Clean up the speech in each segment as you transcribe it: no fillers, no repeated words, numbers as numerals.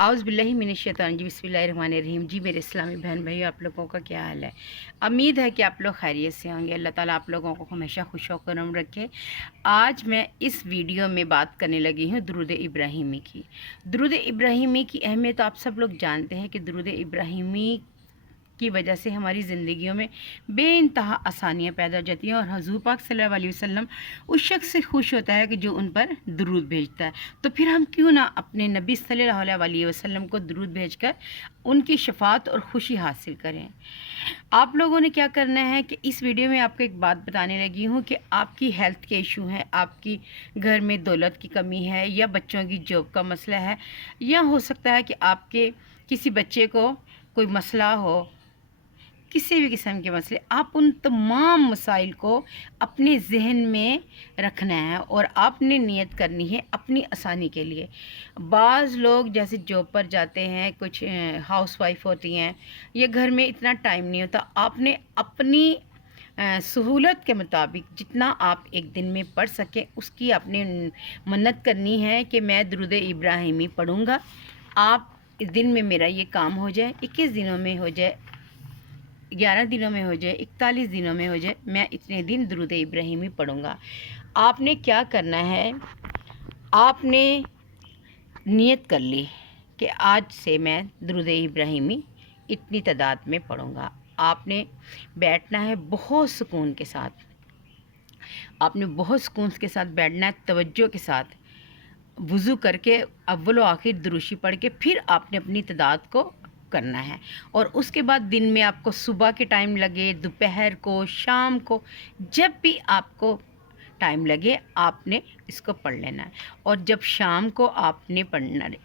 आउज़ बिल्लाहि मिनश्शैतानिर रजीम बिस्मिल्लाहिर्रहमानिर्रहीम। जी मेरे इस्लामी बहन भाई, आप लोगों का क्या हाल है? उम्मीद है कि आप लोग खैरियत से होंगे। अल्लाह ताला आप लोगों को हमेशा खुश व करम रखे। आज मैं इस वीडियो में बात करने लगी हूँ दुरूद इब्राहिमी की। दुरूद इब्राहिमी की अहमियत आप सब लोग जानते हैं कि दुरूद इब्राहिमी की वजह से हमारी ज़िंदगियों में बेइंतहा आसानियाँ पैदा हो जाती हैं और हुज़ूर पाक सल्लल्लाहु अलैहि वसल्लम उस शख्स से खुश होता है कि जो उन पर दुरूद भेजता है। तो फिर हम क्यों ना अपने नबी सल्लल्लाहु अलैहि वसल्लम को दुरूद भेजकर उनकी शफ़ाअत और खुशी हासिल करें। आप लोगों ने क्या करना है कि इस वीडियो में आपको एक बात बताने लगी हूँ कि आपकी हेल्थ के इशू हैं, आपकी घर में दौलत की कमी है, या बच्चों की जॉब का मसला है, या हो सकता है कि आपके किसी बच्चे को कोई मसला हो, किसी भी किस्म के मसले। आप उन तमाम मसाइल को अपने जहन में रखना है और आपने नियत करनी है अपनी आसानी के लिए। बाज़ लोग जैसे जॉब पर जाते हैं, कुछ हाउस वाइफ होती हैं, या घर में इतना टाइम नहीं होता। आपने अपनी सहूलत के मुताबिक जितना आप एक दिन में पढ़ सकें उसकी आपने मन्नत करनी है कि मैं दुरूद इब्राहिमी पढ़ूँगा। आप इस दिन में मेरा ये काम हो जाए, 21 दिनों में हो जाए, 11 दिनों में हो जाए, 41 दिनों में हो जाए, मैं इतने दिन दुरूद इब्राहिमी पढ़ूँगा। आपने क्या करना है, आपने नियत कर ली कि आज से मैं दुरूद इब्राहिमी इतनी तादाद में पढ़ूँगा। आपने बैठना है बहुत सुकून के साथ, आपने बहुत सुकून के साथ बैठना है, तवज्जो के साथ, वज़ू करके अव्वल व आखिर दुरूशी पढ़ के फिर आपने अपनी तादाद को करना है। और उसके बाद दिन में आपको सुबह के टाइम लगे, दोपहर को, शाम को, जब भी आपको टाइम लगे आपने इसको पढ़ लेना है। और जब शाम को आपने पढ़ना है,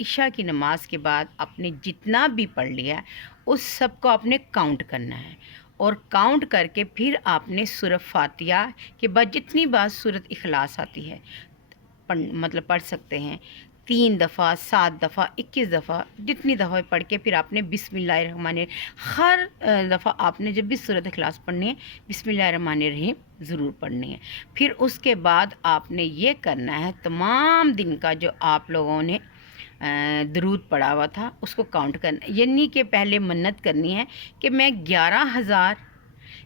इशा की नमाज के बाद आपने जितना भी पढ़ लिया है उस सब को आपने काउंट करना है। और काउंट करके फिर आपने सूरह फातिहा के बाद जितनी बार सूरत इखलास आती है पढ़ सकते हैं, 3 दफ़ा, 7 दफ़ा, 21 दफ़ा, जितनी दफ़ा पढ़ के फिर आपने बिस्मिल्लाहिर्रहमानिर्रहीम, हर दफ़ा आपने जब भी सूरत इखलास पढ़नी है बिस्मिल्लाहिर्रहमानिर्रहीम ज़रूर पढ़नी है। फिर उसके बाद आपने ये करना है, तमाम दिन का जो आप लोगों ने दरूद पढ़ा हुआ था उसको काउंट करना, यानी कि पहले मन्नत करनी है कि मैं 11,000,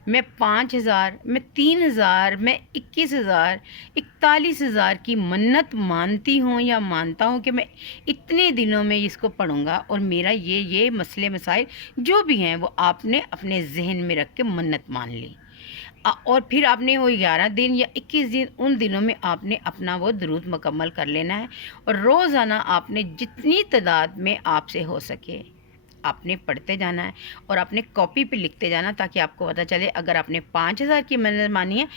मैं 5,000, मैं 3,000, मैं 21,000, 41,000 की मन्नत मानती हूँ या मानता हूँ कि मैं इतने दिनों में इसको पढ़ूँगा और मेरा ये मसले मसाइल जो भी हैं वो आपने अपने जहन में रख के मन्नत मान ली। और फिर आपने वो 11 दिन या 21 दिन, उन दिनों में आपने अपना वो दुरूद मुकम्मल कर लेना है। और रोज़ाना आपने जितनी तादाद में आपसे हो सके आपने पढ़ते जाना है और आपने कॉपी पे लिखते जाना, ताकि आपको पता चले अगर आपने 5,000 की मन्नत मानी है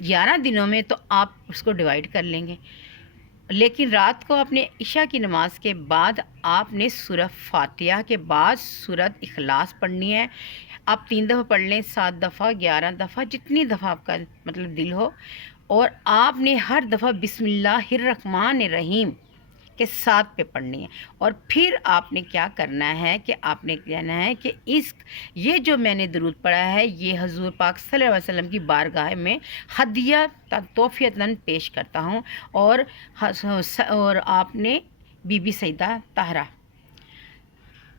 11 दिनों में तो आप उसको डिवाइड कर लेंगे। लेकिन रात को आपने इशा की नमाज के बाद आपने सूरह फातिहा के बाद सूरत इखलास पढ़नी है। आप 3 दफ़ा पढ़ लें, 7 दफ़ा, 11 दफ़ा, जितनी दफ़ा आपका मतलब दिल हो। और आपने हर दफ़ा बिस्मिल्लाहिर्रहमानिर्रहीम के साथ पे पढ़नी है। और फिर आपने क्या करना है कि आपने कहना है कि ये जो मैंने दुरूद पढ़ा है ये हजूर पाक सल्लल्लाहु अलैहि वसल्लम की बारगाह में हदिया तोहफ़तन पेश करता हूँ। और आपने बीबी सईदा ताहरा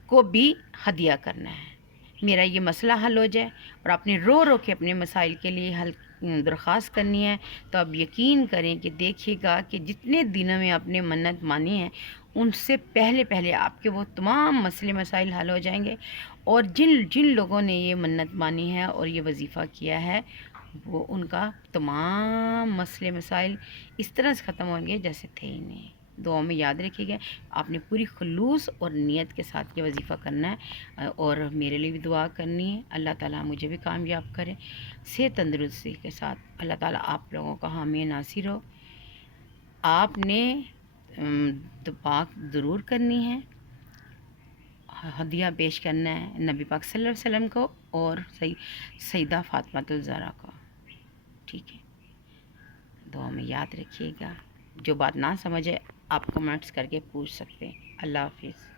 को भी हदिया करना है, मेरा ये मसला हल हो जाए। और आपने रो रो के अपने मसाइल के लिए हल दरख्वास्त करनी है। तो आप यकीन करें कि देखिएगा कि जितने दिनों में आपने मन्नत मानी है उनसे पहले पहले आपके वो तमाम मसले मसाइल हल हो जाएंगे। और जिन जिन लोगों ने ये मन्नत मानी है और ये वजीफ़ा किया है वो उनका तमाम मसले मसाइल इस तरह से ख़त्म होंगे जैसे थे ही नहीं। दुआ में याद रखिएगा, आपने पूरी खुलूस और नियत के साथ ये वजीफ़ा करना है। और मेरे लिए भी दुआ करनी है, अल्लाह ताला मुझे भी कामयाब करे सेहत तंदुरुस्ती के साथ। अल्लाह ताला आप लोगों का हामी नासिर हो। आपने दुआ ज़रूर करनी है, हदिया पेश करना है नबी पाक सल्लल्लाहु अलैहि वसल्लम को और सईदा फातिमातुल ज़हरा को, ठीक है। दुआ में याद रखिएगा। जो बात ना समझे आप कमेंट्स करके पूछ सकते हैं। अल्लाह हाफिज़।